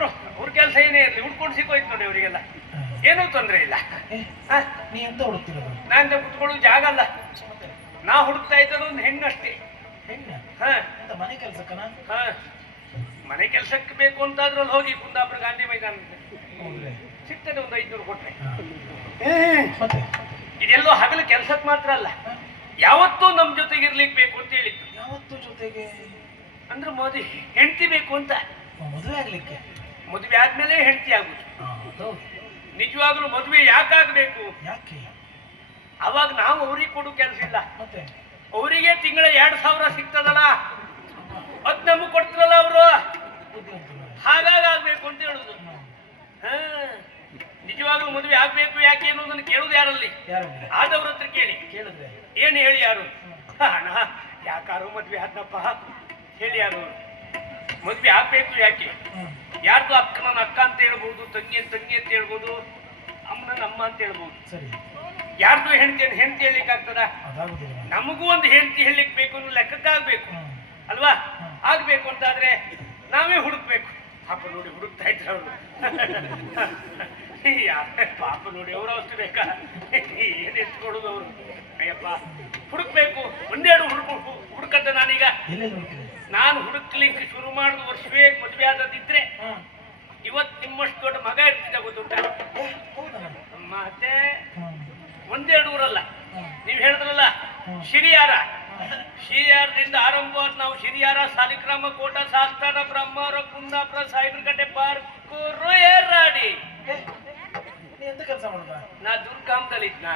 ಹುಡ್ಕೊಂಡ್ರು ಅವ್ರ ಕೆಲಸ ಏನೇ ಇರಲಿ ಹುಡ್ಕೊಂಡು ಸಿಕ್ಕೋಯ್ತು ನೋಡಿ ಅವರಿಗೆಲ್ಲ. ಏನೂ ತೊಂದರೆ ಇಲ್ಲ. ನೀ ಎಂತ ಹುಡುಕ್ತಿರೋದು? ನಾನು ಕುತ್ಕೊಳ್ಳೋ ಜಾಗ ಅಲ್ಲ. ನಾ ಹುಡುಕ್ತಾ ಇದ್ದದ್ದು ಒಂದು ಹೆಣ್ಣಷ್ಟೇ. ಹೆಣ್ಣ? ಮನೆ ಕೆಲ್ಸಕ್ಕನ? ಹಾ. ಮನೆ ಕೆಲಸಕ್ಕೆ ಬೇಕು ಅಂತ ಅದ್ರಲ್ಲಿ ಹೋಗಿ ಕುಂದಾಪುರ ಗಾಂಧಿ ಮೈದಾನ ಸಿಗ್ತದೆ ಒಂದು ಐದ್ನೂರು ಕೊಟ್ಟರೆ ಇದೆಲ್ಲೋ ಹಗಲು ಕೆಲಸಕ್ಕೆ ಮಾತ್ರ ಅಲ್ಲ. ಯಾವತ್ತೂ ನಮ್ಮ ಜೊತೆಗೆ ಇರ್ಲಿಕ್ಕೆ ಬೇಕು ಅಂತ ಹೇಳಿತ್ತು ಯಾವತ್ತೂ ಜೊತೆಗೆ? ಅಂದ್ರೆ ಮೋದಿ ಹೆಂಡತಿ ಬೇಕು ಅಂತ. ಮದುವೆ ಆಗ್ಲಿಕ್ಕೆ? ಮದುವೆ ಆದ್ಮೇಲೆ ಹೆಂಡತಿ ಆಗುದು. ನಿಜವಾಗ್ಲೂ ಮದುವೆ ಯಾಕಾಗಬೇಕು? ಯಾಕೆ? ಅವಾಗ ನಾವು ಅವ್ರಿಗೆ ಕೊಡು ಕೆಲಸ ಇಲ್ಲ. ಮತ್ತೆ? ಅವರಿಗೆ ತಿಂಗಳ ಎರಡ್ ಸಾವಿರ ಸಿಗ್ತದಲ್ಲ? ಅದ್ ನಮಗ್ ಕೊಡ್ತಾರಲ್ಲ ಅವರು? ಹಾಗಾಗಬೇಕು ಹಾಗಾಗಿ ಆಗ್ಬೇಕು ಅಂತ ಹೇಳುದು. ಹಾ. ನಿಜವಾಗ್ಲೂ ಮದುವೆ ಆಗ್ಬೇಕು ಯಾಕೆ ಅನ್ನೋದನ್ನ ಕೇಳುದು ಯಾರಲ್ಲಿ? ಆದವ್ರ ಹತ್ರ ಕೇಳಿ. ಕೇಳಿದ್ರೆ? ಏನ್ ಹೇಳಿ ಯಾರು? ಅಣ್ಣ ಯಾಕಾರು ಮದ್ವೆ ಆದ್ನಪ್ಪ? ಹೇಳಿ ಯಾರು? ಮದ್ವೆ ಆಗ್ಬೇಕು ಯಾಕೆ. ಯಾರ್ದು ನನ್ನ ಅಕ್ಕ ಅಂತ ಹೇಳ್ಬೋದು ತಂಗಿ ತಂಗಿ ಅಂತ ಹೇಳ್ಬೋದು ಅಮ್ಮನ ಅಮ್ಮ ಅಂತ ಹೇಳ್ಬೋದು. ಸರಿ. ಯಾರ್ದು ಹೆಂಡತಿ ಹೆಂಡತಿ ಹೇಳಲಿಕ್ಕೆ ಆಗ್ತದ? ನಮಗೂ ಒಂದು ಹೆಂಡತಿ ಹೇಳಲಿಕ್ಕೆ ಬೇಕು ಅನ್ನೋ ಲೆಕ್ಕಕ್ಕಾಗ್ಬೇಕು. ಅಲ್ವಾ? ಆಗ್ಬೇಕು ಅಂತಾದ್ರೆ ನಾವೇ ಹುಡುಕ್ಬೇಕು. ಪಾಪ ನೋಡಿ ಹುಡುಕ್ತಾ ಇದ್ರು ಅವರು. ಪಾಪ ನೋಡಿ ಅವ್ರ ಅಷ್ಟು ಬೇಕಾ? ಏನ್ ಎತ್ಕೊಡೋದು ಅವರು? ಅಯ್ಯಪ್ಪ ಹುಡುಕ್ಬೇಕು ಒಂದೆರಡು ಹುಡುಕು ಹುಡುಕಂತ ನಾನೀಗ. ನಾನು ಹುಡುಕ್ಲಿಕ್ಕೆ ಶುರು ಮಾಡಿದ ವರ್ಷವೇ ಮದುವೆ ಆದದಿದ್ರೆ ಇವತ್ ಇವತ್ತು ನಿಮ್ಮಷ್ಟು ದೊಡ್ಡ ಮಗ ಇರ್ತಿದ್ದ ಗೊತ್ತುಂಟ? ಮತ್ತೆ. ಒಂದೆರಡು ಊರಲ್ಲ. ನೀವು ಹೇಳಿದ್ರಲ್ಲ. ಶಿರಿಯಾರ. ಶಿರಿಯಾರದಿಂದ ಆರಂಭವಾದ ನಾವು ಶಿರಿಯಾರ ಸಾಲಿಗ್ರಾಮ ಕೋಟ ಸಾಸ್ತಾನ ಬ್ರಹ್ಮರ ಕುಂದಾಪುರ ಸಾಯಿಬರಕಟ್ಟೆ ಪಾರ್ಕ್ ರೋಯರಾಡಿ. ಏ, ನೀ ಎಂತ ಕೆಲಸ ಮಾಡುದ? ನಾ ದುರ್ಗಾಮದಲ್ಲಿ ಇದ್ನ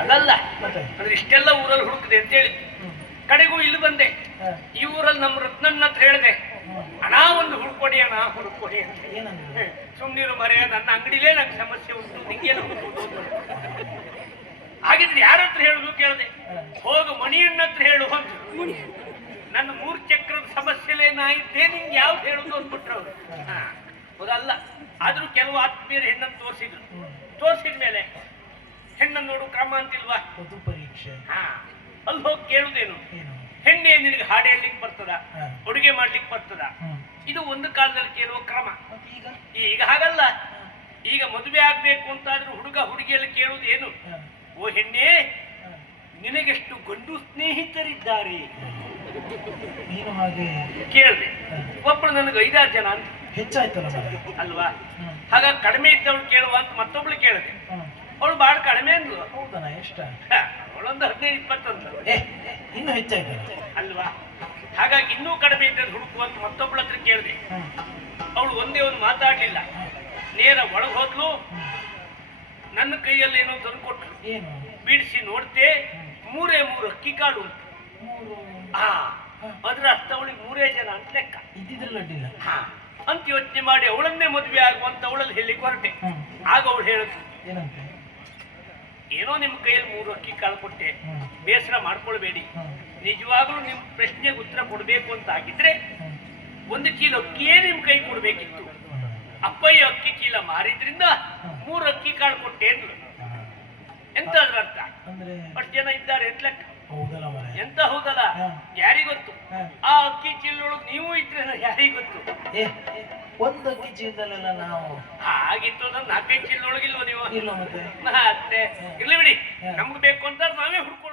ಅದಲ್ಲ. ಅಂದ್ರೆ ಇಷ್ಟೆಲ್ಲ ಊರಲ್ಲಿ ಹುಡುಕಿದೆ ಅಂತ ಹೇಳಿ ಹ್ಮ್. ಕಡೆಗೂ ಇಲ್ಲಿ ಬಂದೆ. ಈ ಊರಲ್ಲಿ ನಮ್ಮ ರತ್ನಣ್ಣ ಅಂತ ಹೇಳಿದೆ ಅನಾ ಹಣ ಒಂದು ಹುಡ್ಕೊಡಿ ಅಣ್ಣ ಹುಡ್ಕೊಡಿ ಅಂತ. ಸುಮ್ಮನಿರು ಮರೆ ಮರೆಯ ನನ್ನ ಅಂಗಡಿಲೇ ನಂಗೆ ಸಮಸ್ಯೆ ಉಂಟು ನಿಂಗೇನು ಆಗಿದ್ರೆ ಹಾಗಿದ್ರೆ ಯಾರ ಹತ್ರ ಹೇಳುದು ಕೇಳಿದೆ. ಹೋಗು ಮಣಿಯಣ್ಣ ಹತ್ರ ಹೇಳು ಅಂತ. ನನ್ನ ಮೂರ್ ಚಕ್ರದ ಸಮಸ್ಯೆಲೇ ನಾ ಇದ್ದೆ ನಿಂಗೆ ಯಾವ್ದು ಹೇಳುದು ಅಂದ್ಬಿಟ್ರು ಅವ್ರು. ಹಾ, ಹೌದಲ್ಲ ಆದ್ರೂ ಕೆಲವು ಆತ್ಮೀಯರು ಹೆಣ್ಣನ್ನು ತೋರಿಸಿದ್ರು. ತೋರ್ಸಿದ್ಮೇಲೆ ತೋರಿಸಿದ ಮೇಲೆ ಹೆಣ್ಣನ್ನು ನೋಡು ಕ್ರಮ ಅಂತಿಲ್ವಾ? ಪರೀಕ್ಷೆ ಹಾ. ಅಲ್ಲಿ ಹೋಗಿ ಕೇಳುದೇನು ಹೆಣ್ಣೆ ನಿನಗೆ ಹಾಡು ಹೇಳಲಿಕ್ಕೆ ಬರ್ತದ. ಅಡುಗೆ ಮಾಡ್ಲಿಕ್ಕೆ ಬರ್ತದ? ಇದು ಒಂದು ಕಾಲದಲ್ಲಿ ಕೇಳುವ ಕ್ರಮ. ಈಗ? ಹಾಗಲ್ಲ. ಈಗ ಮದುವೆ ಆಗ್ಬೇಕು ಅಂತಾದ್ರೂ ಹುಡುಗ ಹುಡುಗಿಯಲ್ಲಿ ಕೇಳುವುದೇನು ಓ ಹೆಣ್ಣೆ. ನಿನಗೆಷ್ಟು ಗಂಡು ಸ್ನೇಹಿತರಿದ್ದಾರೆ? ನೀನು ಹಾಗೆ ಕೇಳಿದೆ. ಒಬ್ಬಳು ನನಗೆ ಐದಾರು ಜನ ಅಂತ ಹೆಚ್ಚಾಯ್ತಲ್ಲ ಅಲ್ವಾ? ಹಾಗ ಹಾಗಾಗಿ ಕಡಿಮೆ ಇದ್ದವಳು ಕೇಳುವ ಅಂತ ಮತ್ತೊಬ್ಳು ಕೇಳಿದೆ. ಅವಳು ಬಹಳ ಕಡಿಮೆ ಅಂದ್ಲು. ಹೌದನ ಎಷ್ಟ? ಹ, ಅವಳೊಂದು ಹದಿನೈದು ಇಪ್ಪತ್ತೊಂದು. ಏ ಇನ್ನು ಹೆಚ್ಚಾಯ್ತು ಅಲ್ವಾ? ಹಾಗಾಗಿ ಇನ್ನೂ ಕಡಿಮೆ ಇದ್ದದ್ದು ಹುಡುಕು ಅಂತ ಮತ್ತೊಬ್ಳ ಹತ್ರ ಕೇಳಿದೆ. ಅವಳು ಒಂದೇ ಒಂದು ಮಾತಾಡ್ಲಿಲ್ಲ. ನೇರ ಒಳಗೆ ಹೋದ್ಲು. ನನ್ನ ಕೈಯಲ್ಲಿ ಏನೋ ತಂದು ಏನು? ಬಿಡಿಸಿ ನೋಡ್ತೆ ಮೂರೇ ಮೂರು ಅಕ್ಕಿ ಕಾಳು ಉಂಟು. ಅದ್ರ ಅರ್ಥ ಅವಳಿಗೆ ಮೂರೇ ಜನ ಅಂತ ಲೆಕ್ಕ. ಇದ್ದಿದ್ರಲ್ಲ ಹಾ ಅಂತ ಯೋಚನೆ ಮಾಡಿ ಅವಳನ್ನೇ ಮದುವೆ ಆಗುವಂತ ಅವಳಲ್ಲಿ ಹೇಳಿ ಹೊರಟೆ ಆಗ ಅವಳು ಹೇಳಿದ್ರು ಏನಂತೆ? ಏನೋ ನಿಮ್ಮ ಕೈಯಲ್ಲಿ ಮೂರು ಅಕ್ಕಿ ಕಾಳು ಕೊಟ್ಟೆ ಬೇಸರ ಮಾಡ್ಕೊಳ್ಬೇಡಿ. ನಿಜವಾಗ್ಲೂ ನಿಮ್ ಪ್ರಶ್ನೆಗೆ ಉತ್ತರ ಕೊಡ್ಬೇಕು ಅಂತ ಆಗಿದ್ರೆ. ಒಂದು ಚೀಲ ಅಕ್ಕಿಯೇ ನಿಮ್ ಕೈ ಕೊಡ್ಬೇಕಿತ್ತು. ಅಪ್ಪಯ್ಯ ಅಕ್ಕಿ ಚೀಲ ಮಾರಿದ್ರಿಂದ ಮೂರು ಅಕ್ಕಿ ಕಾಳು ಕೊಟ್ಟೆ ಅಂದ್ರು. ಎಂತ ಅದ್ರ? ಅರ್ಥ ಅಷ್ಟು ಜನ ಇದ್ದಾರೆ ಎಂತ ಲೆಕ್ಕ ಎಂತ ಹೌದಲ್ಲ. ಯಾರಿಗೊತ್ತು? ಆ ಅಕ್ಕಿ ಚೀಲೊಳಗೆ ನೀವು ಇದ್ರೆ ಯಾರಿಗೊತ್ತು? ಒಂದು ಅಕ್ಕಿ ಚೀಲದಲ್ಲೆಲ್ಲ ನಾವು ಆಗಿತ್ತು ಅಂದ್ರೆ ಚೀಲ ಚೀಲೊಳಗಿಲ್ವ ನೀವು? ಇಲ್ಲ ಮತ್ತೆ. ಇರ್ಲಿ ಬಿಡಿ. ನಮ್ಗೆ ಬೇಕು ಅಂತ ನಾವೇ ಹುಡ್ಕೊಂಡು